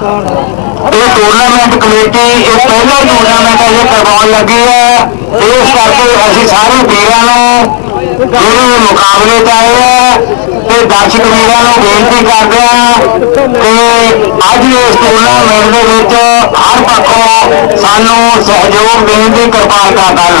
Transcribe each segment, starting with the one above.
ਇਹ tournament committee ਇਹ ਪਹਿਲਾ ਟੂਰਨਾਮੈਂਟ ਅਜੇ ਕਰਵਾਉਣ ਲੱਗੀ ਹੈ। ਇਸ ਕਰਕੇ ਅਸੀਂ ਸਾਰੇ ਵੀਰਾਂ ਨੂੰ ਜਿਹੜੇ ਮੁਕਾਬਲੇ ਚ ਆਏ ਆ, ਤੇ ਦਰਸ਼ਕ ਵੀਰਾਂ ਨੂੰ ਬੇਨਤੀ ਕਰਦੇ ਆ ਕਿ ਅੱਜ ਇਸ ਟੂਰਨਾਮੈਂਟ ਦੇ ਵਿੱਚ ਹਰ ਪੱਖੋਂ ਸਾਨੂੰ ਸਹਿਯੋਗ ਦੇਣ ਦੀ ਕਿਰਪਾਲਤਾ ਕਰਨ।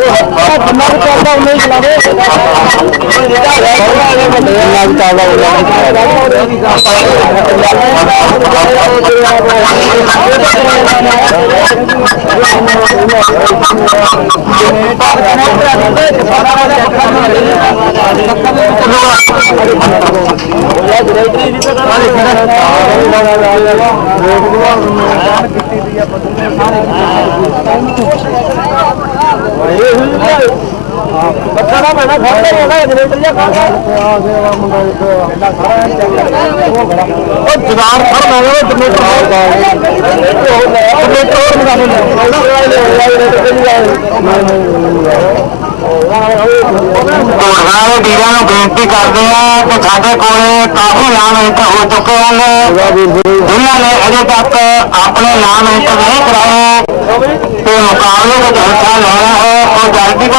ਜਿੰਨਾ ਕੁ ਚੱਲਦਾ ਉਨਾ ਹੀ ਚਲਾਵੇ ਜਿੰਨਾ ਕੁ ਚੱਲਦਾ ਉਨਾ ਹੀ ਚਲਾਵੇ Yeah, who's the best? ਜਵਾਨ ਫੜ ਲੈ ਉਹ ਜਨਰੇਟਰ ਢੋਲਣਾ ਦੇ ਵੀਰਾਂ ਨੂੰ ਬੇਨਤੀ ਕਰਦੇ ਆ ਕਿ। ਸਾਡੇ ਕੋਲੇ ਕਾਫੀ ਨਾਮ ਇੰਟਰ ਹੋ ਚੁੱਕੇ ਹਨ ਜਿਨ੍ਹਾਂ ਨੇ ਅਜੇ ਤੱਕ ਆਪਣੇ ਨਾਮ ਇੰਟਰ ਨਹੀਂ ਕਰਾਏ ਤੇ ਮੁਕਾਬਲੇ ਵਿੱਚ ਹਿੱਸਾ ਲੈਣਾ ਹੈ ਉਹ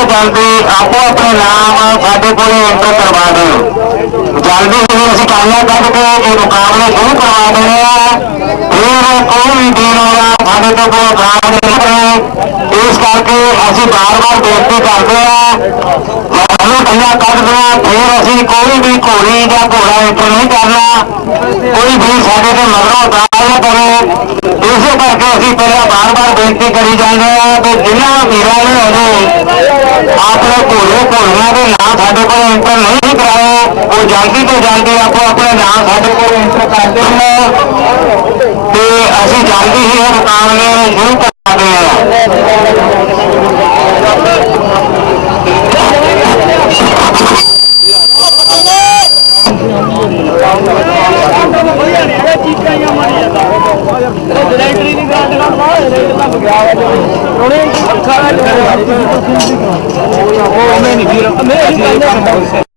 ਤੋਂ ਜਲਦੀ ਆਪੋ ਆਪਣੇ ਨਾਮ ਸਾਡੇ ਕੋਲ ਇੰਟਰ ਕਰਵਾ ਦਿਓ। ਜਲਦੀ ਹੀ ਅਸੀਂ ਕਾਲਿਆ ਕੱਢ ਕੇ, ਇਹ ਮੁਕਾਬਲੇ ਸ਼ੁਰੂ ਕਰਵਾ ਦੇਣੇ ਆ। ਫਿਰ ਕੋਈ ਵੀ ਦਿਨ ਹੋਇਆ ਸਾਡੇ ਤੋਂ ਕੋਈ ਕਾਰਨ ਨਹੀਂ ਕਰੇ। ਇਸ ਕਰਕੇ ਅਸੀਂ ਬਾਰ-ਬਾਰ ਬੇਨਤੀ ਕਰਦੇ ਆ ਸਾਨੂੰ ਕੰਨਾ ਕੱਢ ਦੇਣਾ ਫਿਰ ਅਸੀਂ ਕੋਈ ਵੀ ਘੋੜੀ ਜਾਂ ਘੋੜਾ ਇੰਟਰ ਨਹੀਂ ਕਰਨਾ। ਕੋਈ ਵੀ ਸਾਡੇ ਤੇ ਮਗਰੋਂ ਉਤਾਰ ਕਰੋ। ਇਸੇ ਕਰਕੇ ਅਸੀਂ ਪਹਿਲਾਂ ਬਾਰ-ਬਾਰ ਬੇਨਤੀ ਕਰੀ ਜਾਂਦੇ ਆ ਕਿ ਜਿਨ੍ਹਾਂ ਵੀਰਾਂ ਨੇ ਅਜੇ ਆਪਣੇ ਘੋੜੇ ਘੋੜੀਆਂ ਦੇ ਨਾਂ ਸਾਡੇ ਕੋਲ ਇੰਟਰ ਨਹੀਂ ਕਰਾਏ। ਉਹ ਜਲਦੀ ਤੋਂ ਜਲਦੀ ਆਪੋ ਆਪਣੇ ਨਾਂ ਸਾਡੇ ਕੋਲ ਇੰਟਰ ਕਰਦੇ ਦੇਣ ਤੇ ਅਸੀਂ ਜਲਦੀ ਹੀ ਇਹ ਮੁਕਾਬਲੇ ਸ਼ੁਰੂ ਕਰਦੇ ਹਾਂ ਜਨਰੇਟਰੀ ਨਹੀਂ ਗਾਂਡ ਗਾਂਡ ਬਾਹਰ ਰੇਟ ਲੱਗ ਗਿਆ ਵਾ ਉਹਨੇ ਅੱਖਾਂ ਨਾਲ ਉਹ ਉਹਨੇ ਨਹੀਂ ਵੀਰ ਮੈਂ